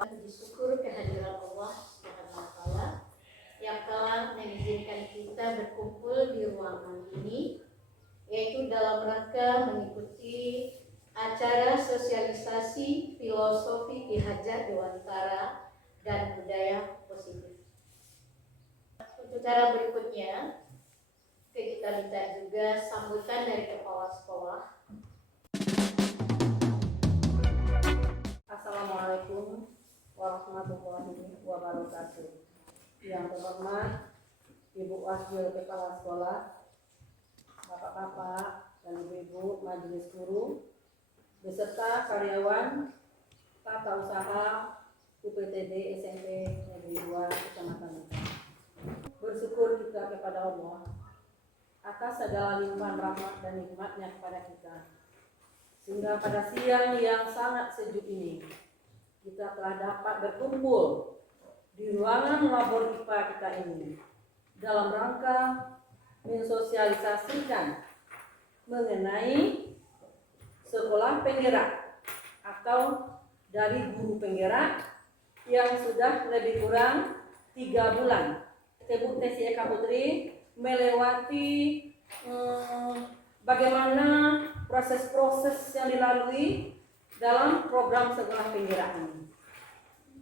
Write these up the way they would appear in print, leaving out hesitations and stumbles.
Puji syukur kehadiran Allah Subhanahu wa Ta'ala yang telah mengizinkan kita berkumpul di ruangan ini, yaitu dalam rangka mengikuti acara sosialisasi filosofi Ki Hajar Dewantara dan budaya positif. Untuk cara berikutnya, kita minta juga sambutan dari kepala sekolah. Assalamualaikum warahmatullahi wabarakatuh. Yang terhormat Ibu Wakil Kepala Sekolah, Bapak-bapak dan Ibu-ibu Majelis Guru, beserta karyawan tata usaha UPTD SMP Negeri 2 Kecamatan Mekah. Bersyukur kita kepada Allah atas segala limpahan rahmat dan nikmatnya kepada kita, sehingga pada siang yang sangat sejuk ini kita telah dapat berkumpul di ruangan labor IPA kita ini dalam rangka mensosialisasikan mengenai sekolah penggerak atau dari guru penggerak yang sudah lebih kurang 3 bulan Ibu Tesi Eka Putri melewati bagaimana proses-proses yang dilalui dalam program sekolah penggerak ini.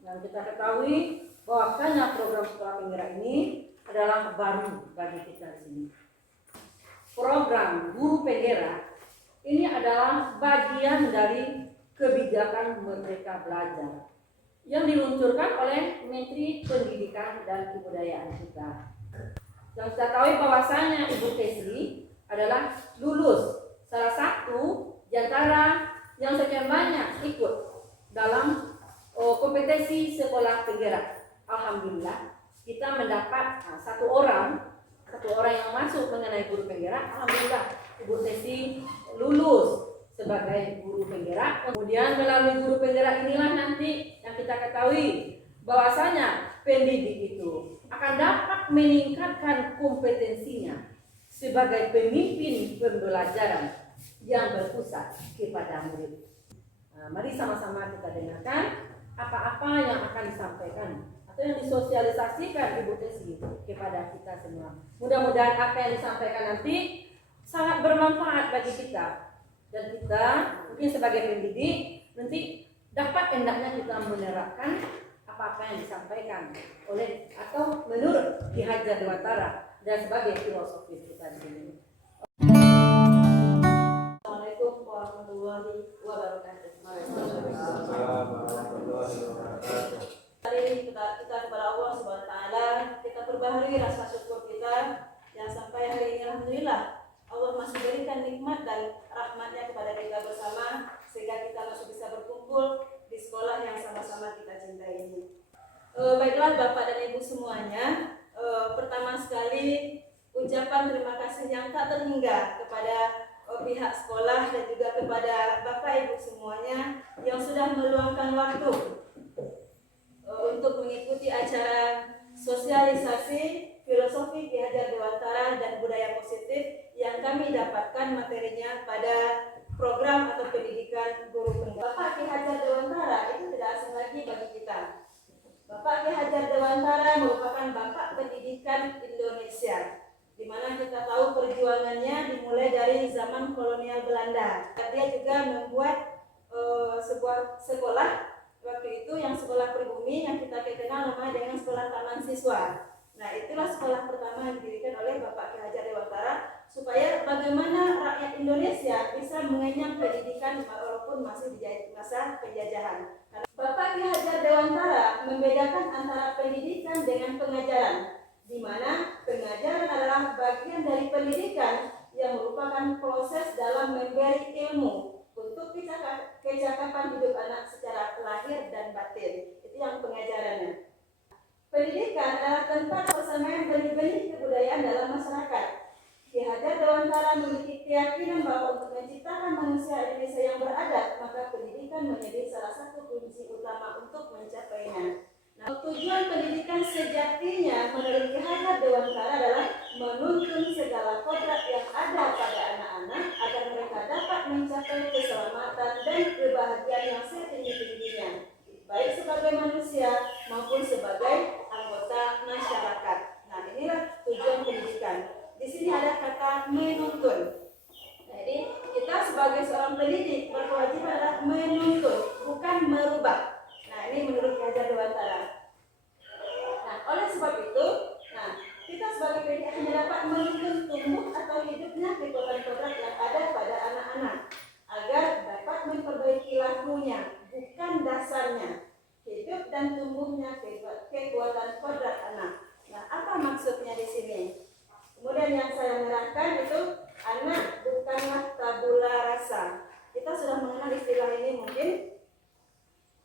Dan kita ketahui bahwasanya program sekolah penggerak ini adalah baru bagi kita di sini. Program guru penggerak ini adalah bagian dari kebijakan Merdeka Belajar yang diluncurkan oleh Menteri Pendidikan dan Kebudayaan kita. Yang kita tahu bahwasanya Ibu Tesli adalah lulus salah satu di antara yang sekian banyak ikut dalam kompetensi sekolah penggerak. Alhamdulillah kita mendapat satu orang yang masuk mengenai guru penggerak. Alhamdulillah Ibu Tesi lulus sebagai guru penggerak. Kemudian melalui guru penggerak inilah nanti yang kita ketahui bahwasanya pendidik itu akan dapat meningkatkan kompetensinya sebagai pemimpin pembelajaran yang berpusat kepada murid. Nah, mari sama-sama kita dengarkan apa-apa yang akan disampaikan atau yang disosialisasikan Ibu Tesi kepada kita semua. Mudah-mudahan apa yang disampaikan nanti sangat bermanfaat bagi kita, dan kita mungkin sebagai pendidik nanti dapat hendaknya kita menerapkan apa-apa yang disampaikan oleh atau menurut Ki Hajar Dewantara dan sebagai filosofis kita di sini. Assalamualaikum warahmatullahi wabarakatuh. Hari ini kita kepada Allah Subhanahu wa Ta'ala, kita perbaharui rasa syukur kita yang sampai hari ini alhamdulillah Allah masih berikan nikmat dan rahmatnya kepada kita bersama, sehingga kita masih bisa berkumpul di sekolah yang sama-sama kita cintai ini. Baiklah Bapak dan Ibu semuanya, pertama sekali ucapan terima kasih yang tak terhingga kepada pihak sekolah dan juga kepada Bapak Ibu semuanya yang sudah meluangkan waktu untuk mengikuti acara sosialisasi filosofi Ki Hajar Dewantara dan budaya positif yang kami dapatkan materinya pada program atau pendidikan guru penggerak. Bapak Ki Hajar Dewantara itu tidak asing lagi bagi kita. Bapak Ki Hajar Dewantara merupakan bapak pendidikan Indonesia, di mana kita tahu perjuangannya dimulai dari zaman kolonial Belanda. Dia juga membuat sebuah sekolah waktu itu yang sekolah pribumi yang kita kenal namanya dengan sekolah taman siswa. Nah, itulah sekolah pertama yang didirikan oleh Bapak Ki Hajar Dewantara supaya bagaimana rakyat Indonesia bisa mengenyam pendidikan walaupun masih di masa penjajahan. Bapak Ki Hajar Dewantara membedakan antara pendidikan dengan pengajaran, di mana pengajaran adalah bagian dari pendidikan yang merupakan proses dalam memberi ilmu untuk kecakapan hidup anak secara lahir dan batin. Itu yang pengajarannya. Pendidikan adalah tempat persamaan benih-benih kebudayaan dalam masyarakat. Ki Hajar Dewantara memiliki keyakinan bahwa untuk menciptakan manusia Indonesia yang beradab, maka pendidikan menjadi salah satu kunci utama untuk mencapainya. Nah, tujuan pendidikan sejatinya menurut Ki Hajar Dewantara adalah menuntun segala kodrat yang ada pada anak-anak agar mereka dapat mencapai keselamatan dan kebahagiaan yang setinggi-tingginya, baik sebagai manusia kehidupannya, hidup dan tumbuhnya kekuatan kodrat anak. Nah, apa maksudnya di sini? Kemudian yang saya menerangkan itu anak bukanlah tabula rasa. Kita sudah mengenal istilah ini mungkin.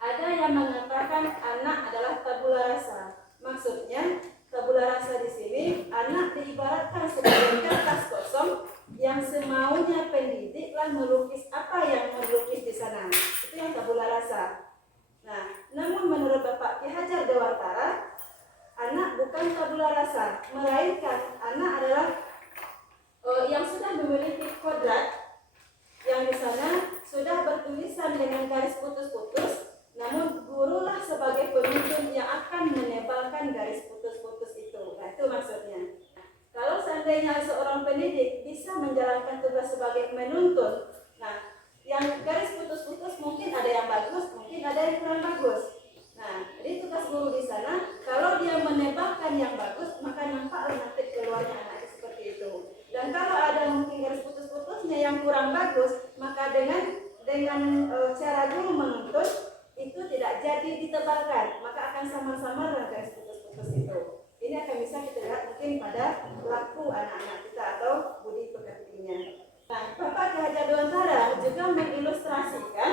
Ada yang mengatakan anak adalah tabula rasa. Maksudnya tabula rasa di sini anak diibaratkan sebagai kertas kosong yang semaunya pendidiklah melukis apa yang melukis di sana. Itu yang tabula rasa. Nah, namun menurut Bapak Ki Hajar Dewantara, anak bukan tabula rasa, melainkan anak adalah yang sudah memiliki kodrat yang di sana sudah bertulisan dengan garis putus-putus, namun gurulah sebagai penuntun yang akan menebalkan garis putus-putus itu. Nah, itu maksudnya. Kalau seandainya seorang pendidik bisa menjalankan tugas sebagai menuntun, nah, yang garis putus-putus mungkin ada yang bagus, mungkin ada yang kurang bagus. Nah, jadi tugas guru di sana, kalau dia menebalkan yang bagus, maka nampaklah nanti keluarnya anak seperti itu. Dan kalau ada mungkin garis putus-putusnya yang kurang bagus, maka dengan cara guru menuntun itu tidak jadi ditebalkan, maka akan sama-sama dengan garis putus-putus itu. Ini akan bisa kita lihat mungkin pada laku anak-anak kita atau budi pekertinya. Nah, Bapak Ki Hajar Dewantara juga mengilustrasikan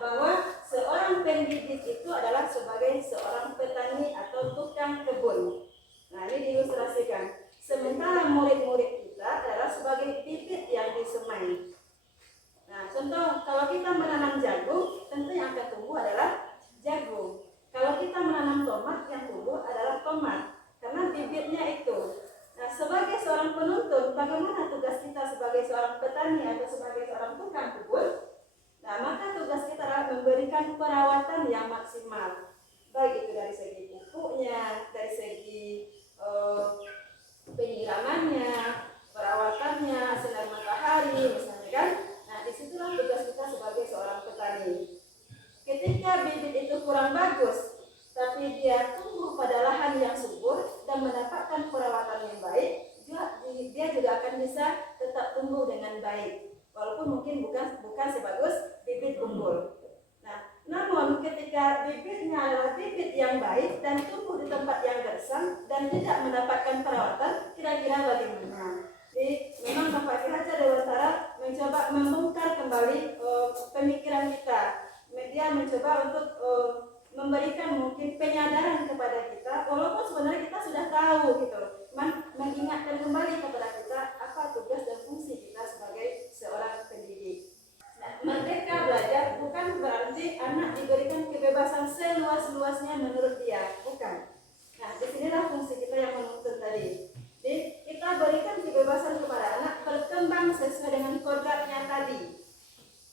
bahwa seorang pendidik itu adalah sebagai seorang petani atau tukang kebun. Nah, ini diilustrasikan. Sementara murid-murid kita adalah sebagai bibit yang disemai. Nah, contoh kalau kita menanam jagung, tentu yang akan tumbuh adalah jagung. Kalau kita menanam tomat, yang tumbuh adalah tomat, karena bibitnya itu. Nah, sebagai seorang penuntun, bagaimana tugas kita sebagai seorang petani atau sebagai seorang tukang kebun? Nah, maka tugas kita adalah memberikan perawatan yang maksimal, baik itu dari segi pupuknya, dari segi penyiramannya, perawatannya, sinar matahari, misalnya kan. Nah, disitulah tugas kita sebagai seorang petani. Ketika bibit itu kurang bagus, tapi dia tumbuh pada lahan yang subur dan mendapatkan perawatan yang baik, dia juga akan bisa tetap tumbuh dengan baik, walaupun mungkin bukan sebagus bibit unggul. Nah, namun ketika bibitnya adalah bibit yang baik dan tumbuh di tempat yang gersang dan tidak mendapatkan perawatan, kira-kira bagaimana? Jadi memang Bapak Ki Hajar Dewantara mencoba membongkar kembali pemikiran kita. Media mencoba untuk memberikan mungkin penyadaran kepada kita, walaupun sebenarnya kita sudah tahu gitu, mengingatkan kembali kepada kita apa tugas dan fungsi kita sebagai seorang pendidik. Nah, merdeka belajar bukan berarti anak diberikan kebebasan seluas-luasnya menurut dia, bukan. Nah, disinilah fungsi kita yang menuntun tadi. Jadi kita berikan kebebasan kepada anak berkembang sesuai dengan kodratnya tadi.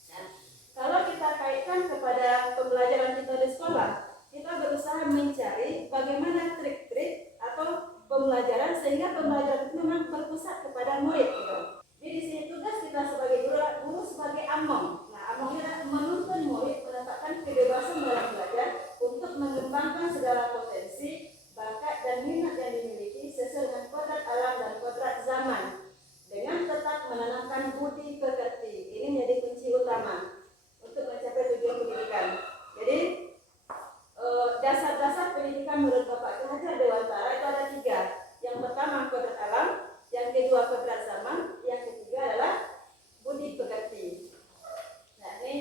Nah, kalau kita kaitkan kepada pembelajaran kita di sekolah, kita berusaha mencari bagaimana trik-trik atau pembelajaran sehingga pembelajaran itu memang berpusat kepada murid. Gitu. Jadi di sini tugas kita sebagai guru sebagai among. Nah, amongnya menuntun murid mendapatkan kebebasan dalam belajar untuk mengembangkan segala potensi, bakat dan minat yang dimiliki sesuai dengan kodrat alam dan kodrat zaman, dengan tetap menanamkan budi pekerti. Ini menjadi kunci utama untuk mencapai tujuan pendidikan. Jadi dasar-dasar pendidikan menurut Bapak Ki Hajar Dewantara itu ada 3. Yang pertama kodrat alam, yang kedua kodrat zaman, yang ketiga adalah budi pekerti. Nah, ini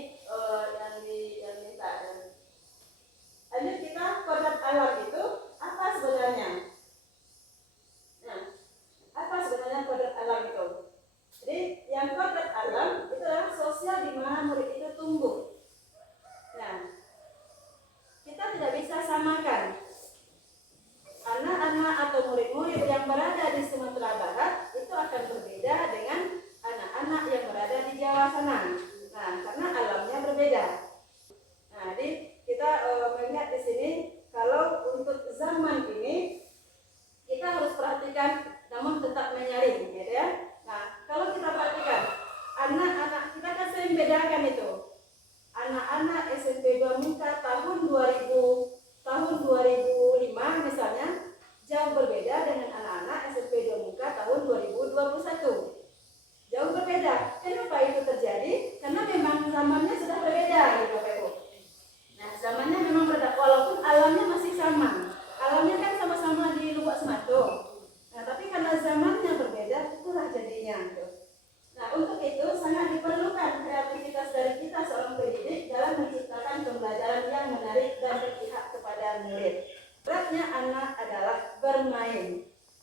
yang minta. Lanjut kita kodrat alam itu apa sebenarnya? Nah, apa sebenarnya kodrat alam itu? Jadi yang kodrat alam itu adalah sosial di mana murid itu tumbuh. Nah, kita tidak bisa samakan anak-anak atau murid-murid yang berada di Sumatera Barat itu akan berbeda dengan anak-anak yang berada di Jawa sana. Nah, karena alamnya berbeda. Nah, jadi kita melihat di sini kalau untuk zaman ini kita harus perhatikan, namun tetap menyaring, gitu ya. Nah, kalau kita perhatikan anak-anak kita kan sering bedakan itu. Anak-anak SMP 2 Muka tahun 2005 misalnya jauh berbeda dengan anak-anak SMP 2 Muka tahun 2021. Jauh berbeda. Kenapa itu terjadi? Karena memang zamannya sudah berbeda, gitu Bapak Ibu. Nah, zaman mengalir. Beratnya anak adalah bermain.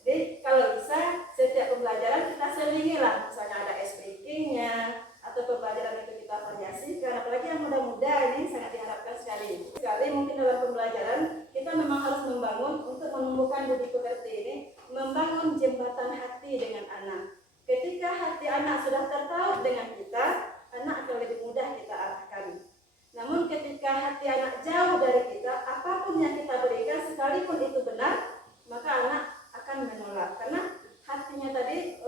Jadi kalau bisa setiap pembelajaran kita selingilah, misalnya ada ice breaking-nya atau pembelajaran itu kita variasikan. Apalagi yang muda-muda ini sangat diharapkan sekali. Mungkin dalam pembelajaran kita memang harus membangun untuk menumbuhkan budi pekerti ini, membangun jembatan hati dengan anak. Ketika hati anak sudah tertaut dengan kita, anak akan lebih mudah kita arahkan. Namun ketika hati anak jauh dari kita, apapun yang kita berikan sekalipun itu benar, maka anak akan menolak karena hatinya tadi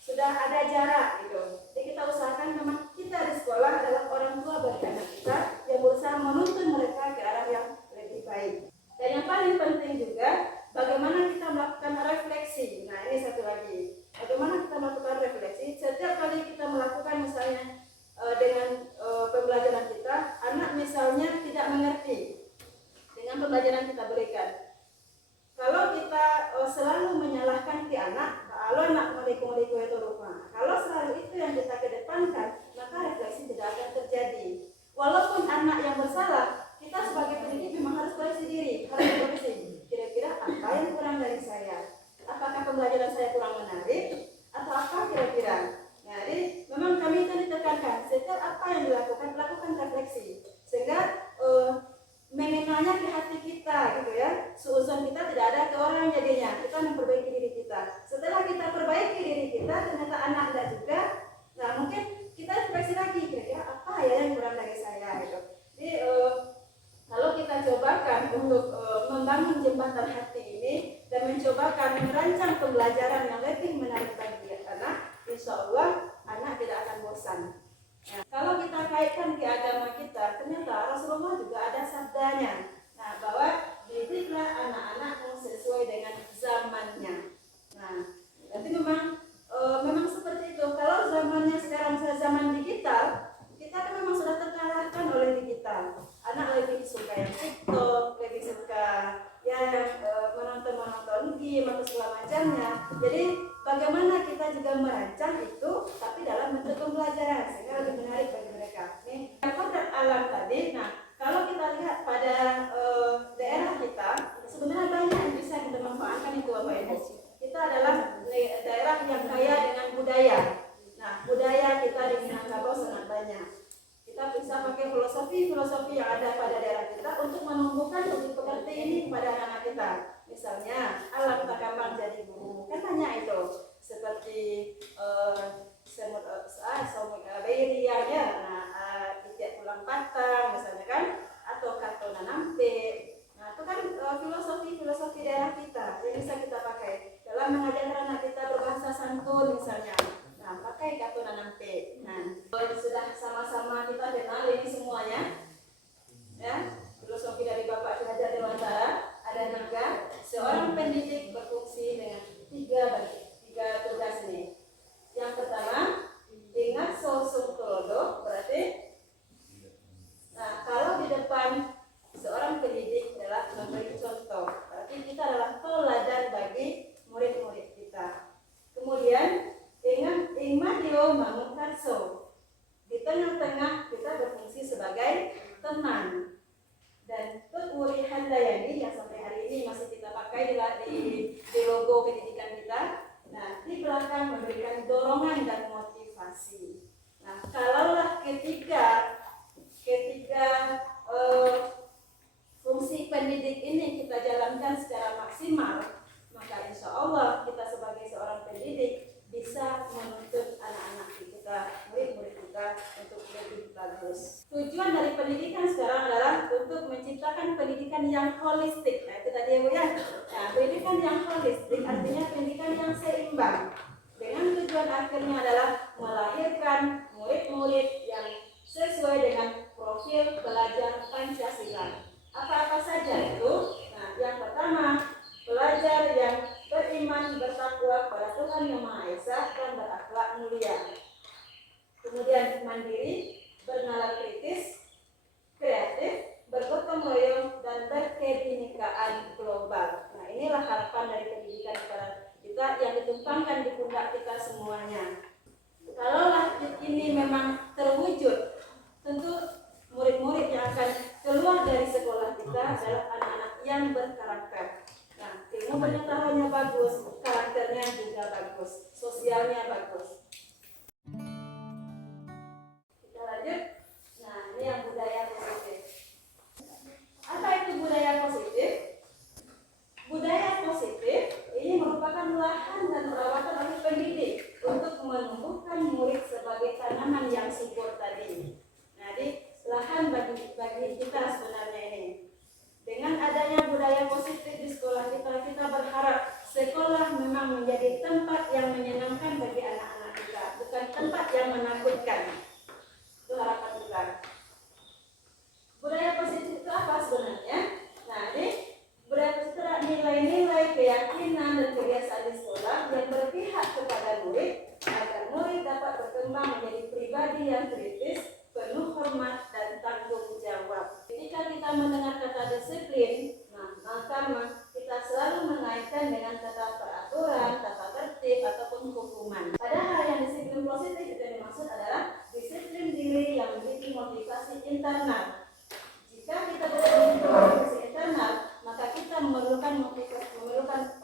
sudah ada jarak gitu. Jadi kita usahakan memang kita di sekolah adalah orang tua bagi anak kita yang berusaha menuntun mereka ke arah yang lebih baik. Dan yang paling penting juga bagaimana kita melakukan refleksi. Nah ini satu lagi, bagaimana kita melakukan refleksi. Setiap kali kita melakukan misalnya dengan pembelajaran kita, anak misalnya tidak mengerti dengan pembelajaran kita berikan. Kalau kita selalu menyalahkan ke anak, kalau anak meliku-liku itu rumah, kalau selalu itu yang kita kedepankan, maka refleksi tidak akan terjadi. Walaupun anak yang bersalah, kita sebagai pendidik memang harus koreksi diri, harus koreksi. Kira-kira apa yang kurang dari saya? Apakah pembelajaran saya kurang menarik? Atau apa kira-kira? Nah, jadi memang kami tadi ditekankan, setiap apa yang dilakukan, lakukan refleksi. Sehingga mengenalnya ke hati kita gitu ya. Suuzon kita tidak ada ke orang jadinya. Kita memperbaiki diri kita. Setelah kita perbaiki diri kita, ternyata anak tidak juga. Nah, mungkin kita refleksi lagi, kira-kira apa ya yang kurang dari saya gitu. Jadi kalau kita cobakan untuk membangun jembatan hati ini dan mencobakan merancang pembelajaran yang lebih menarik bagi anak, insya Allah anak tidak akan bosan. Nah, kalau kita kaitkan ke agama kita, ternyata Rasulullah juga ada sabdanya. Nah, bahwa didiklah anak-anakmu sesuai dengan zamannya. Nah, berarti memang seperti itu. Kalau zamannya sekarang zaman digital, kita kan memang sudah terkalahkan oleh digital. Anak lebih suka yang TikTok, lebih suka yang menonton game atau segala macamnya. Jadi bagaimana kita juga merancang itu, tapi dalam bentuk pembelajaran sehingga lebih menarik bagi mereka. Nih, kodrat alam tadi. Nah, kalau kita lihat pada daerah kita, sebenarnya banyak yang bisa kita manfaatkan itu Bapak Ibu. Kita adalah daerah yang kaya dengan budaya. Nah, budaya kita di Minangkabau sangat banyak. Kita bisa pakai filosofi yang ada pada daerah kita untuk menumbuhkan budi pekerti ini kepada anak-anak kita. Misalnya, alam tak gampang jadi guru. Kan banyak itu. Seperti semut beria ya, ijek pulang patang misalnya kan, atau kartu nanam pe. Nah, itu kan filosofi daerah kita yang bisa kita pakai dalam mengajarkan anak kita berbahasa santun misalnya. Nah, pakai kartu nanam pe. Nah, sudah sama-sama kita kenal ini semuanya. Ya, filosofi dari Bapak Syahada Dewantara ada 3. Seorang pendidik berfungsi dengan 3 tugas ini. Yang pertama, ingat sosok tolodo, berarti nah, kalau di depan seorang pendidik adalah memberi contoh, berarti kita adalah teladan bagi murid-murid kita. Kemudian ingat Ingmadio Mangunkarso. Di tengah-tengah kita berfungsi sebagai teman. Dan Tutwuri Handayani yang sampai hari ini masih kita pakai di logo pendidikan kita. Nah, di belakang memberikan dorongan dan motivasi. Nah, kalaulah ketiga fungsi pendidik ini kita jalankan secara maksimal, maka insya Allah kita sebagai seorang pendidik bisa menuntut anak-anak kita, murid-murid kita untuk lebih bagus. Tujuan dari pendidikan sekarang adalah untuk menciptakan pendidikan yang holistik. Nah, itu tadi ya Bu ya. Nah, pendidikan yang holistik artinya pendidikan yang seimbang. Dengan tujuan akhirnya adalah melahirkan murid-murid yang sesuai dengan profil belajar Pancasila. Apa-apa saja itu? Nah, yang pertama, belajar yang beriman, bertakwa kepada Tuhan Yang Maha Esa dan berakhlak mulia. Kemudian mandiri, bernalar kritis, kreatif, bergotong royong, dan berkebinekaan global. Nah, inilah harapan dari pendidikan kepada kita yang ditumpangkan di pundak kita semuanya. Kalaulah ini memang terwujud, tentu murid-murid yang akan keluar dari sekolah kita adalah anak-anak yang berkarakter. Nah, ilmu pengetahuannya bagus, karakternya juga bagus, sosialnya bagus. Kita lanjut. Nah, ini yang budaya positif. Apa itu budaya positif? Budaya positif ini merupakan lahan dan perawatan oleh pendidik untuk menumbuhkan murid sebagai tanaman yang subur tadi. Nah, jadi lahan bagi kita sebenarnya ini. Dengan adanya budaya positif di sekolah kita berharap sekolah memang menjadi tempat yang menyenangkan bagi anak-anak kita, bukan tempat yang menakutkan. Itu harapan kita. Budaya positif itu apa sebenarnya? Nah, ini budaya positif adalah nilai-nilai, keyakinan dan kebiasaan di sekolah yang berpihak kepada murid agar murid dapat berkembang menjadi pribadi yang kritis, penuh hormat dan tanggung jawab. Ketika kita mendengar kata disiplin, maka kita selalu mengaitkan dengan kata peraturan, tata tertib ataupun hukuman. Padahal yang disiplin positif itu yang dimaksud adalah disiplin diri yang memiliki motivasi internal. Jika kita memiliki motivasi internal, maka kita memerlukan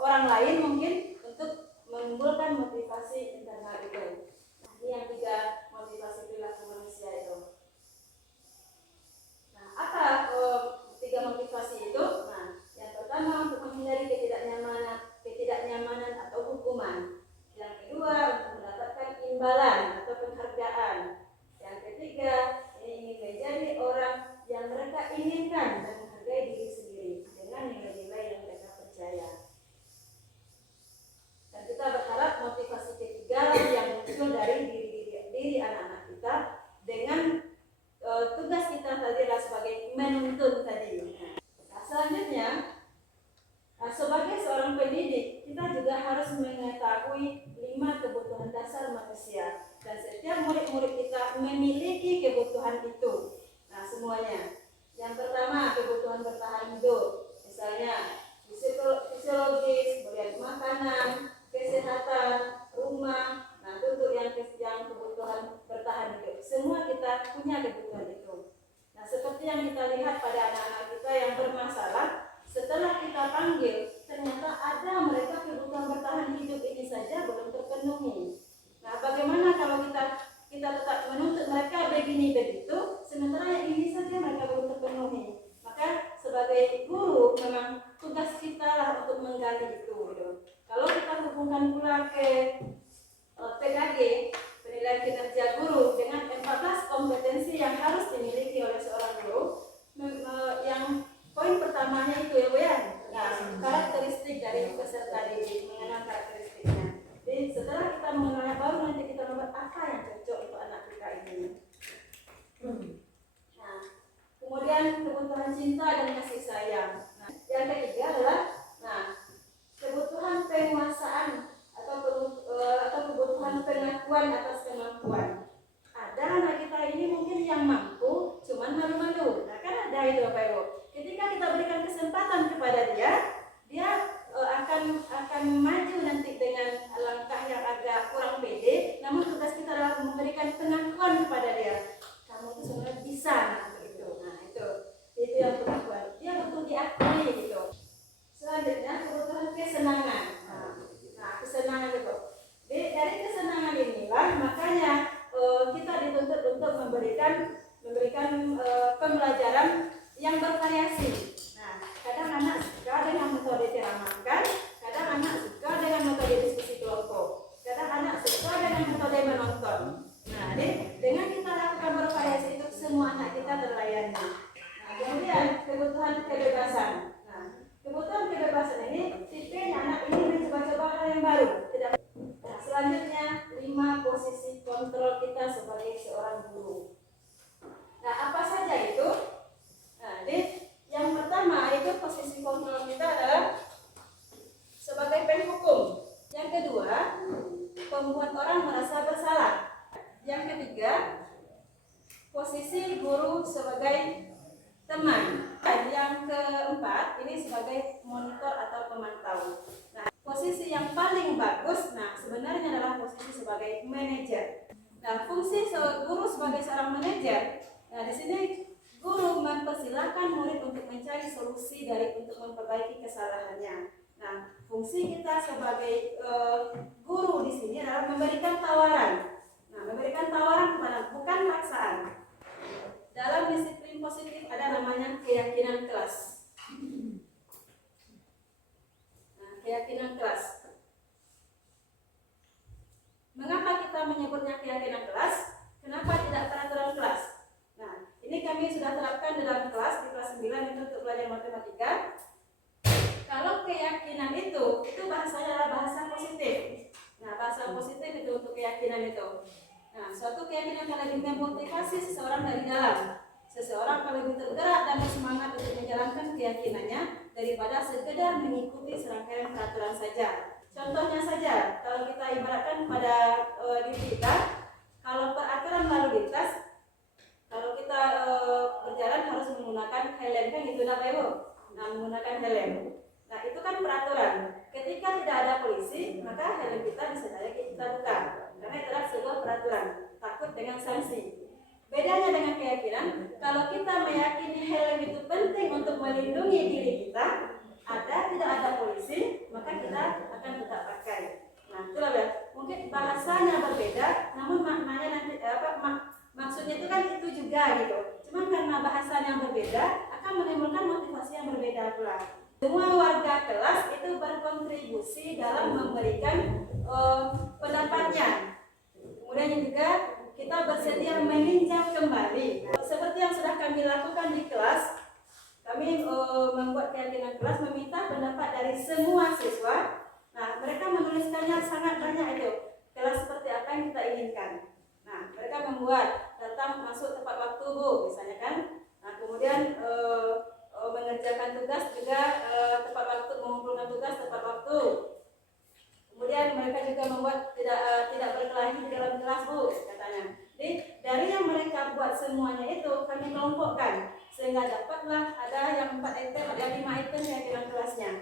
orang lain mungkin untuk menimbulkan motivasi internal itu. Nah, ini yang tiga motivasi perilaku manusia itu. Nah, apa tiga motivasi itu? Nah, yang pertama untuk menghindari ketidaknyamanan atau hukuman. Yang kedua untuk mendapatkan imbalan atau penghargaan. Yang ketiga ini ingin menjadi orang yang mereka inginkan dan menghargai diri sendiri dengan nilai-nilai yang mereka percaya. Dan kita berharap motivasi ketiga yang muncul dari diri anak-anak kita dengan tugas kita tadi adalah sebagai menuntun tadi. Nah, selanjutnya sebagai seorang pendidik kita juga harus mengetahui 5 kebutuhan dasar manusia dan setiap murid-murid kita memiliki kebutuhan itu. Nah, semuanya. Yang pertama kebutuhan bertahan hidup, misalnya fisiologis, kemudian makanan, kesehatan, rumah. Nah, itu untuk yang kebutuhan bertahan hidup. Semua kita punya kebutuhan itu. Nah, seperti yang kita lihat pada anak-anak kita yang bermasalah, setelah kita panggil, ternyata ada mereka kebutuhan bertahan hidup ini saja belum terpenuhi. Nah, bagaimana kalau kita tetap menuntut mereka begini begitu, sementara yang ini saja mereka belum terpenuhi. Maka sebagai guru memang tugas kita lah untuk menggali itu. Gitu. Kalau kita hubungkan pula ke PKG, penilaian kinerja guru, dengan 14 kompetensi yang harus dimiliki oleh seorang guru, yang poin pertamanya itu ya Bu ya. Nah, karakteristik dari peserta didik, mengenal karakteristiknya. Jadi setelah kita mengenalnya, baru nanti kita membuat apa yang cocok untuk anak kita ini. Nah, kemudian kebutuhan cinta dan kasih sayang. Nah, yang ketiga adalah kebutuhan penguasaan atau kebutuhan pengakuan atas kemampuan. Ada anak kita ini mungkin yang mampu, cuman malu-malu. Nah, kan ada itu Bapak Ibu. Ketika kita berikan kesempatan kepada dia akan maju nanti dengan langkah yang agak kurang pede. Namun tugas kita adalah memberikan pengakuan kepada dia. Kamu itu sebenarnya bisa itu. Nah, itu yang pengakuan. Dia butuh diakui gitu. Selanjutnya kebutuhan kesenangan. Nah, kesenangan itu. Dari kesenangan inilah makanya kita dituntut untuk memberikan pembelajaran yang bervariasi. Nah, kadang anak suka dengan metode ceramahkan, kadang anak suka dengan metode diskusi kelompok, kadang anak suka dengan metode menonton. Nah, dengan kita lakukan bervariasi itu semua anak kita terlayani. Nah, kemudian kebutuhan kebebasan. Nah, kebutuhan kebebasan ini tipenya anak ini mencoba-coba hal yang baru. Nah, selanjutnya 5 posisi kontrol kita sebagai seorang guru. Nah, apa saja itu? Nah, yang pertama itu posisi kontrol kita adalah sebagai penghukum. Yang kedua, membuat orang merasa bersalah. Yang ketiga, posisi guru sebagai teman. Yang keempat, ini sebagai monitor atau pemantau. Nah, posisi yang paling bagus, sebenarnya adalah posisi sebagai manajer. Nah, fungsi guru sebagai seorang manajer. Nah, di sini guru mempersilahkan murid untuk mencari solusi dari untuk memperbaiki kesalahannya. Nah, fungsi kita sebagai guru di sini adalah memberikan tawaran. Nah, memberikan tawaran kepada bukan paksaan. Dalam disiplin positif ada namanya keyakinan kelas. Nah, keyakinan kelas. Mengapa kita menyebutnya keyakinan kelas? Kenapa tidak peraturan kelas? Nah, ini kami sudah terapkan dalam kelas, di kelas 9 itu untuk belajar matematika. Kalau keyakinan itu bahasanya adalah bahasa positif. Nah, bahasa positif itu untuk keyakinan itu. Nah, suatu keyakinan akan lebih memotivasi seseorang dari dalam. Seseorang akan lebih tergerak dan bersemangat untuk menjalankan keyakinannya daripada sekedar mengikuti serangkaian peraturan saja. Contohnya saja, kalau kita ibaratkan pada diri kita, kalau peraturan lalu lintas, kalau kita berjalan harus menggunakan helm, kan itu Bapak Ibu. Nah, menggunakan helm. Nah, itu kan peraturan. Ketika tidak ada polisi, maka helm kita bisa saja kita buka. Karena itu adalah sebuah peraturan. Takut dengan sanksi. Bedanya dengan keyakinan, kalau kita meyakini helm itu penting untuk melindungi diri kita, tidak ada polisi, maka kita akan tidak pakai. Nah, itulah ya. Mungkin bahasanya berbeda, namun maknanya nanti maksudnya itu kan itu juga gitu. Cuman karena bahasanya berbeda, akan menimbulkan motivasi yang berbeda pula. Semua warga kelas itu berkontribusi dalam memberikan pendapatnya. Kemudian juga kita bersedia meninjau kembali. Seperti yang sudah kami lakukan di kelas, kami membuat keyakinan kelas, meminta pendapat dari semua siswa. Nah, mereka menuliskannya sangat banyak itu. Kelas seperti apa yang kita inginkan. Nah, mereka membuat datang masuk tepat waktu Bu, misalnya kan. Nah, kemudian mengerjakan tugas juga tepat waktu, mengumpulkan tugas tepat waktu. Kemudian mereka juga membuat tidak berkelahi di dalam kelas Bu, katanya. Jadi dari yang mereka buat semuanya itu kami kelompokkan sehingga dapatlah ada yang 4 item, ada 5 item keyakinan kelasnya.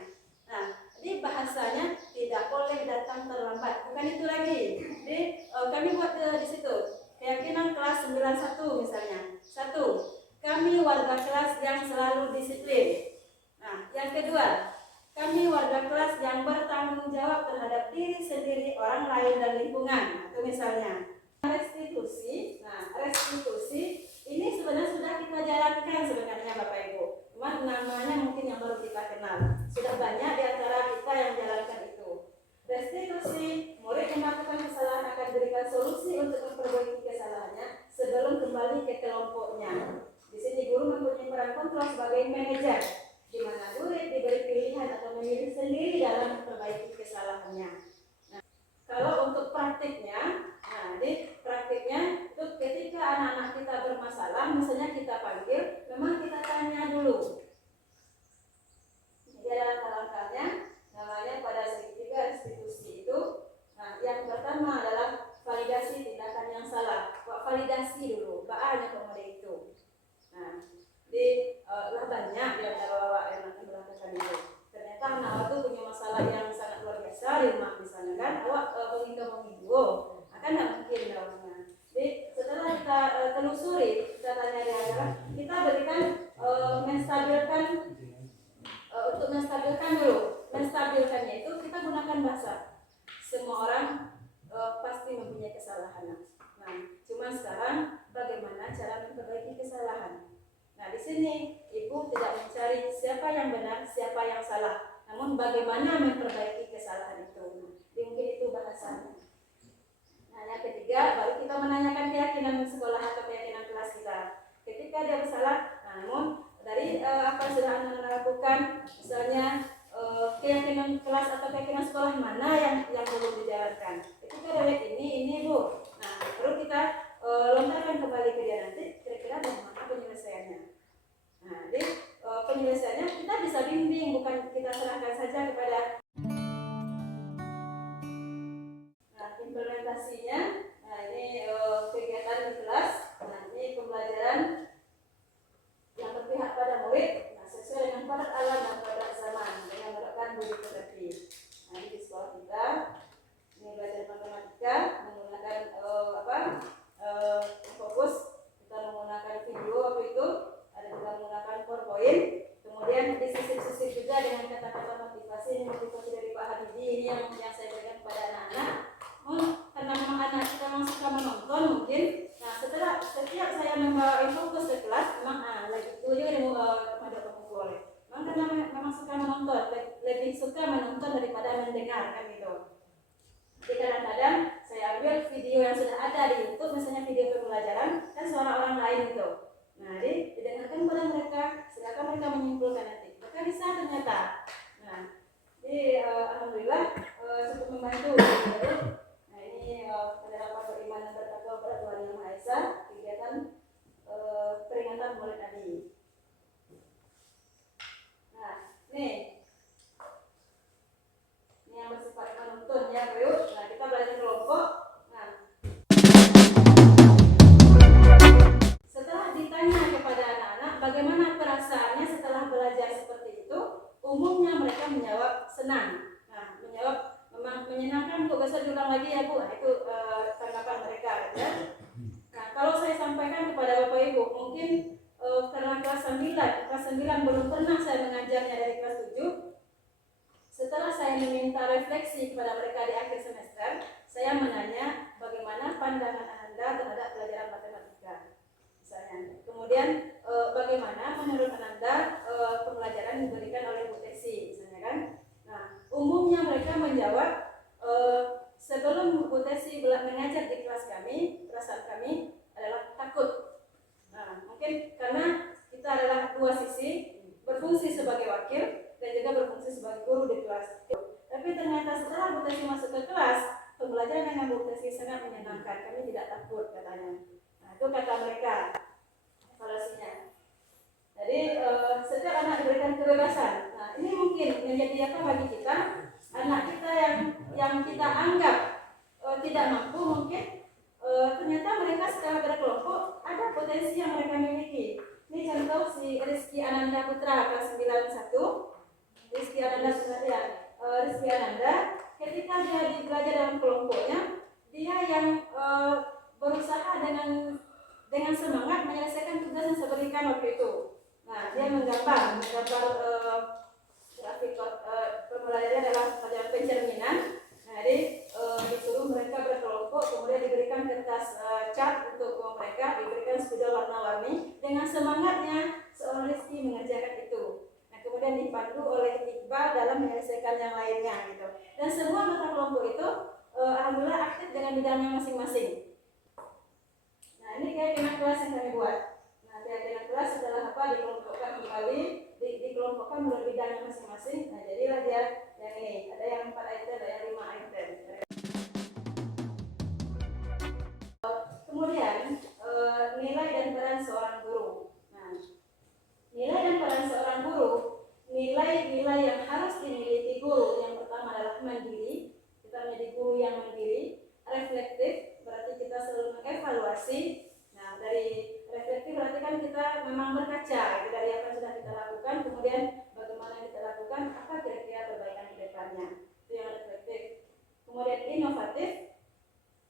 Nah, jadi bahasanya tidak boleh datang terlambat, bukan itu lagi. Jadi kami buat di situ keyakinan kelas 91 misalnya. 1. Kami warga kelas yang selalu disiplin. Nah, yang kedua, kami warga kelas yang bertanggung jawab terhadap diri sendiri, orang lain dan lingkungan. Itu misalnya restitusi. Nah, restitusi ini sebenarnya sudah kita jalankan sebenarnya Bapak Ibu. Cuma namanya mungkin yang baru kita kenal. Sudah banyak di antara kita yang jalankan itu. Restitusi, murid yang melakukan kesalahan akan diberikan solusi untuk memperbaiki kesalahannya sebelum kembali ke kelompoknya. Di sini guru mempunyai peran kontrol sebagai manajer, di mana murid diberi pilihan atau memilih sendiri dalam memperbaiki kesalahannya. Nah, kalau untuk praktiknya, jadi praktiknya itu ketika anak-anak kita bermasalah, misalnya kita panggil, memang kita tanya dulu. Jadi ada langkah-langkahnya, namanya pada segitiga restitusi itu. Nah, yang pertama adalah validasi tindakan yang salah. Validasi dulu, bahannya kemudian itu. Nah, lah banyak yang bawa yang nanti melakukan itu. Ternyata anak itu punya masalah yang sangat luar biasa di rumah misalnya kan, awak begitu akan tidak mungkin dalamnya. Jadi setelah kita telusuri, kita tanya dia, kita berikan menstabilkan untuk menstabilkan dulu. Menstabilkannya itu kita gunakan bahasa. Semua orang pasti mempunyai kesalahan. Nah, cuma sekarang bagaimana cara memperbaiki kesalahan? Nah, di sini Ibu tidak mencari siapa yang benar, siapa yang salah, namun bagaimana memperbaiki kesalahan itu. Jadi mungkin itu bahasanya. Nah, yang ketiga, baru kita menanyakan keyakinan sekolah atau keyakinan kelas kita. Ketika dia bersalah, namun dari apa yang sudah Anda lakukan, misalnya keyakinan kelas atau keyakinan sekolah mana yang belum dijalankan. Ketika dia ini Bu. Nah, perlu kita lontarkan kembali ke dia nanti, kira-kira bagaimana penyelesaiannya. Nah, jadi penyelesaiannya kita bisa bimbing, bukan kita serahkan saja kepada. Nah, implementasinya, nah ini kegiatan di kelas. Nah, ini pembelajaran yang berpihak pada murid, nah, sesuai dengan padat alam dan padat zaman dengan menerapkan budi pekerti. Nah, ini di sekolah kita ini belajar matematika menggunakan fokus, kita menggunakan video waktu itu, ada juga menggunakan PowerPoint, yang saya berikan kepada anak-anak, karena memang anak kita memang suka menonton mungkin. Nah, setelah setiap saya membawa fokus ke kelas, memang lagi itu juga boleh. Memang karena memang suka menonton, lebih suka menonton daripada mendengar kan gitu. Jadi kadang-kadang saya ambil video yang sudah ada di YouTube, misalnya video pembelajaran, kan suara orang lain gitu. Nah, jadi didengarkan pada mereka, silakan mereka menyimpulkan nanti. Mereka bisa ternyata. Nah, jadi alhamdulillah cukup membantu. Gitu. Nah, ini pada rapat beriman dan bertakwa kepada Tuhan Yang Maha Esa, kegiatan peringatan Maulid Nabi. Nah, nih. Ini yang bersifat menuntun ya, Bro. Nah, kita belajar kelompok. Nah, setelah ditanya kepada anak-anak bagaimana perasaannya setelah belajar seperti itu, umumnya mereka menjawab senang. Nah, menjawab memang menyenangkan. Bu, bisa diulang lagi ya, Bu. Nah, itu tanggapan mereka ya. Nah, kalau saya sampaikan kepada Bapak Ibu, mungkin karena kelas 9 belum pernah saya mengajarnya dari kelas 7. Setelah saya meminta refleksi kepada mereka di akhir semester, saya menanya bagaimana pandangan Anda terhadap pelajaran matematika, misalnya. Kemudian bagaimana menurut Anda pembelajaran diberikan oleh Bu Tesi, misalnya kan. Nah, umumnya mereka menjawab sebelum Bu Tesi mengajar di kelas kami, perasaan kami adalah takut. Nah, mungkin karena kita adalah dua sisi, berfungsi sebagai wakil dan juga berfungsi sebagai guru di kelas. Tapi ternyata setelah Bu Tesi masuk ke kelas, pembelajaran dengan Bu Tesi sangat menyenangkan. Kami tidak takut katanya. Nah, itu kata mereka evaluasinya. Jadi setiap anak diberikan kebebasan. Nah, ini mungkin menjadi apa bagi kita, anak kita yang kita anggap tidak mampu, mungkin ternyata mereka setelah berkelompok ada potensi yang mereka miliki. Ini contoh si Rizky Ananda Putra kelas 91. Rizky Ananda Putra Rizky Ananda, ketika dia belajar dalam kelompoknya, dia yang berusaha dengan semangat menyelesaikan tugas yang saya berikan waktu itu. Nah, dia menggambar grafik pembelajarannya adalah pelajaran pencerminan. Nah, jadi disuruh mereka berkelompok, kemudian diberikan kertas cat untuk mereka, diberikan spidol warna-warni. Dengan semangatnya seorang Rizky mengerjakan itu. Nah, kemudian dipandu oleh Iqbal dalam menyelesaikan yang lainnya gitu. Dan semua anggota kelompok itu alhamdulillah aktif dengan bidangnya masing-masing. Nah, ini keyakinan kelas yang kami buat. Nah, keyakinan kelas setelah apa dikelompokkan kembali, dikelompokkan menurut bidangnya masing-masing. Nah, jadilah dia yang ini. Ada yang 4 item, ada yang 5 item. Kemudian nilai dan peran seorang guru. Nah, nilai dan peran seorang guru, nilai-nilai yang harus dimiliki guru yang pertama adalah mandiri. Kita menjadi guru yang mandiri, reflektif, berarti kita selalu mengevaluasi. Nah, dari reflektif berarti kan kita memang berkaca dari apa yang sudah kita lakukan, kemudian bagaimana kita lakukan, apa kira-kira perbaikan ke depannya. Itu yang reflektif. Kemudian inovatif,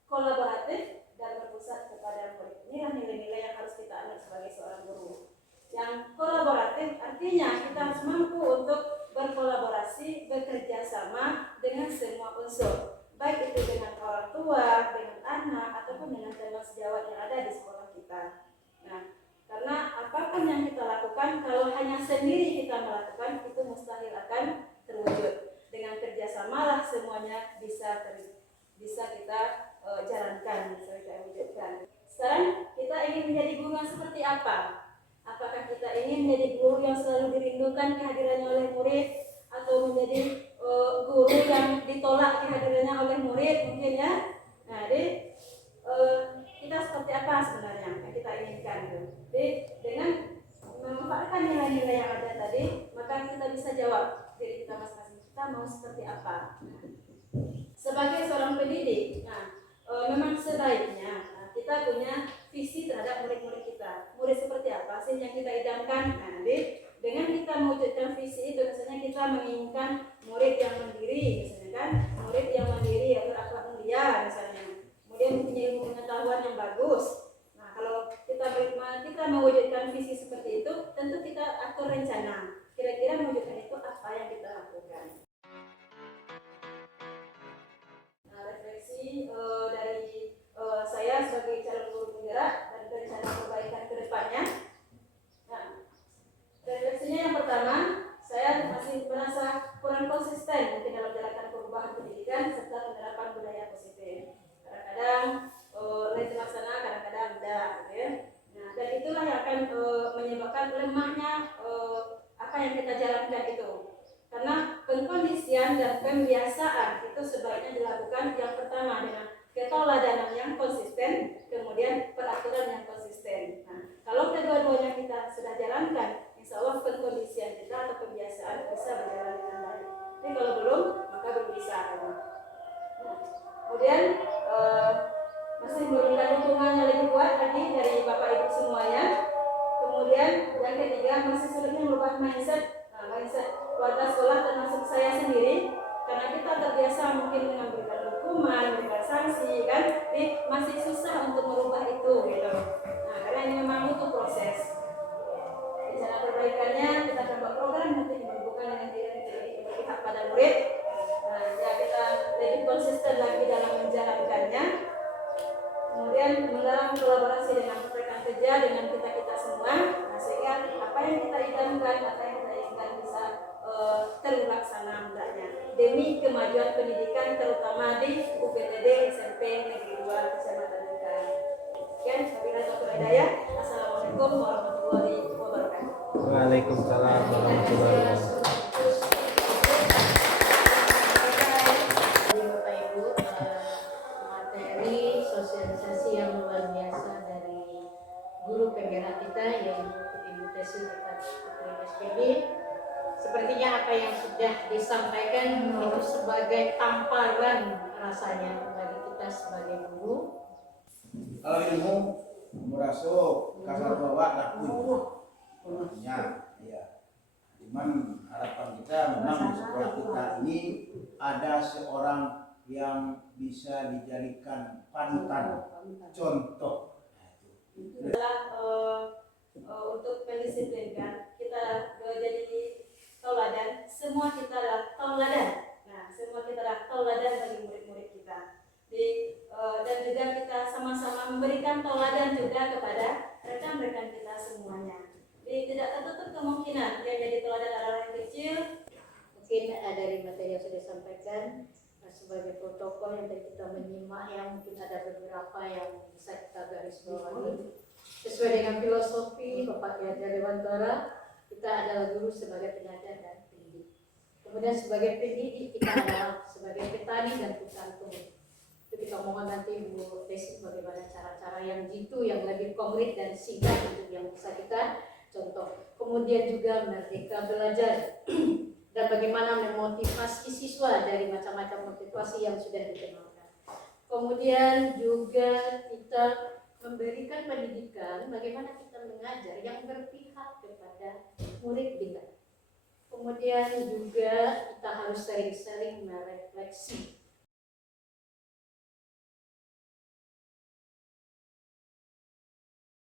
kolaboratif, dan berpusat kepada murid. Inilah nilai-nilai yang harus kita anut sebagai seorang guru. Yang kolaboratif artinya kita harus mampu untuk berkolaborasi, bekerja sama dengan semua unsur, baik itu dengan orang tua, dengan anak, ataupun dengan teman sejawat yang ada di sekolah kita. Nah, karena apapun yang kita lakukan, kalau hanya sendiri kita melakukan, itu mustahil akan terwujud. Dengan kerjasamalah semuanya bisa kita jalankan, bisa kita wujudkan. Sekarang kita ingin menjadi guru yang seperti apa? Apakah kita ingin menjadi guru yang selalu dirindukan kehadirannya oleh murid, atau menjadi guru yang ditolak kehadirannya oleh murid mungkin ya? Nah, jadi kita seperti apa sebenarnya yang kita inginkan? Jadi dengan memanfaatkan nilai-nilai yang ada tadi, maka kita bisa jawab diri kita masing-masing, kita mau seperti apa? Sebagai seorang pendidik, memang sebaiknya kita punya visi terhadap murid-murid kita. Murid seperti apa sih yang kita idamkan? Nah, nanti dengan kita mewujudkan visi itu, misalnya kita menginginkan murid yang mandiri, misalnya kan, murid yang mandiri yang berakhlak mulia, misalnya. Kemudian mempunyai ilmu pengetahuan yang bagus. Nah, kalau kita mewujudkan visi seperti itu, tentu kita atur rencana. Kira-kira mewujudkan itu apa yang kita lakukan. yang kita jalankan itu. Karena pengkondisian dan pembiasaan itu sebaiknya dilakukan yang pertama dengan keteladanan yang konsisten, kemudian peraturan yang konsisten. Nah, kalau kedua-duanya kita sudah jalankan, insya Allah pengkondisian kita atau pembiasaan bisa berjalan dengan baik. Tapi kalau belum, maka belum bisa. Nah, kemudian masih memerlukan dukungan yang lebih kuat lagi dari Bapak Ibu semuanya. Kemudian yang ketiga, masih sulitnya merubah mindset. Nah, mindset keluarga sekolah termasuk saya sendiri, karena kita terbiasa mungkin memberikan hukuman, memberikan sanksi, kan? Jadi masih susah untuk merubah itu, gitu. Nah, karena ini memang butuh proses. Di cara perbaikannya kita akan buat program nanti dibuka dengan berpihak pada murid. Nah, ya kita lebih konsisten lagi dalam menjalankannya. Kemudian mendalam kolaborasi dengan rekan kerja, dengan kita semua, nah, sehingga apa yang kita idamkan, apa yang kita inginkan bisa terlaksana hendaknya demi kemajuan pendidikan terutama di UPTD SMP Negeri 2 Kecamatan Bungkal. Sekian, wabillahi taufiq wal hidayah. Assalamualaikum warahmatullahi wabarakatuh. Waalaikumsalam warahmatullahi wabarakatuh. Bapak Ibu, materi sosialisasi yang luar biasa dari guru penggerak kita yaitu Ibu Tesi Putri SPD. Sepertinya apa yang sudah disampaikan itu sebagai tamparan rasanya bagi kita sebagai guru. Kalau ilmu merasuk kasar bawa takut ya. Cuman harapan kita memang di sekolah kita ini ada seorang yang bisa dijadikan panutan, contoh. Adalah untuk mendisiplinkan kita jadi tauladan. Semua kita adalah tauladan. Nah, semua kita adalah tauladan bagi murid-murid kita. Dan juga kita sama-sama memberikan tauladan juga kepada rekan-rekan kita semuanya. Jadi tidak tertutup kemungkinan yang jadi tauladan adalah yang kecil. Mungkin dari materi yang sudah disampaikan sebagai protokol yang tadi kita menyimak, yang mungkin ada beberapa yang bisa kita garis bawahi sesuai dengan filosofi Bapak Kiai Dewantara. Kita adalah guru sebagai pengajar dan pendidik. Kemudian sebagai pendidik kita adalah sebagai petani dan putra tumbuh. Itu kita mohon nanti Bu Desi bagaimana cara-cara yang jitu, yang lebih konkret dan singkat untuk yang bisa kita contoh. Kemudian juga merdeka belajar dan bagaimana memotivasi siswa dari macam-macam motivasi yang sudah dikenalkan. Kemudian juga kita memberikan pendidikan bagaimana kita mengajar yang berpihak kepada murid kita. Kemudian juga kita harus sering-sering merefleksi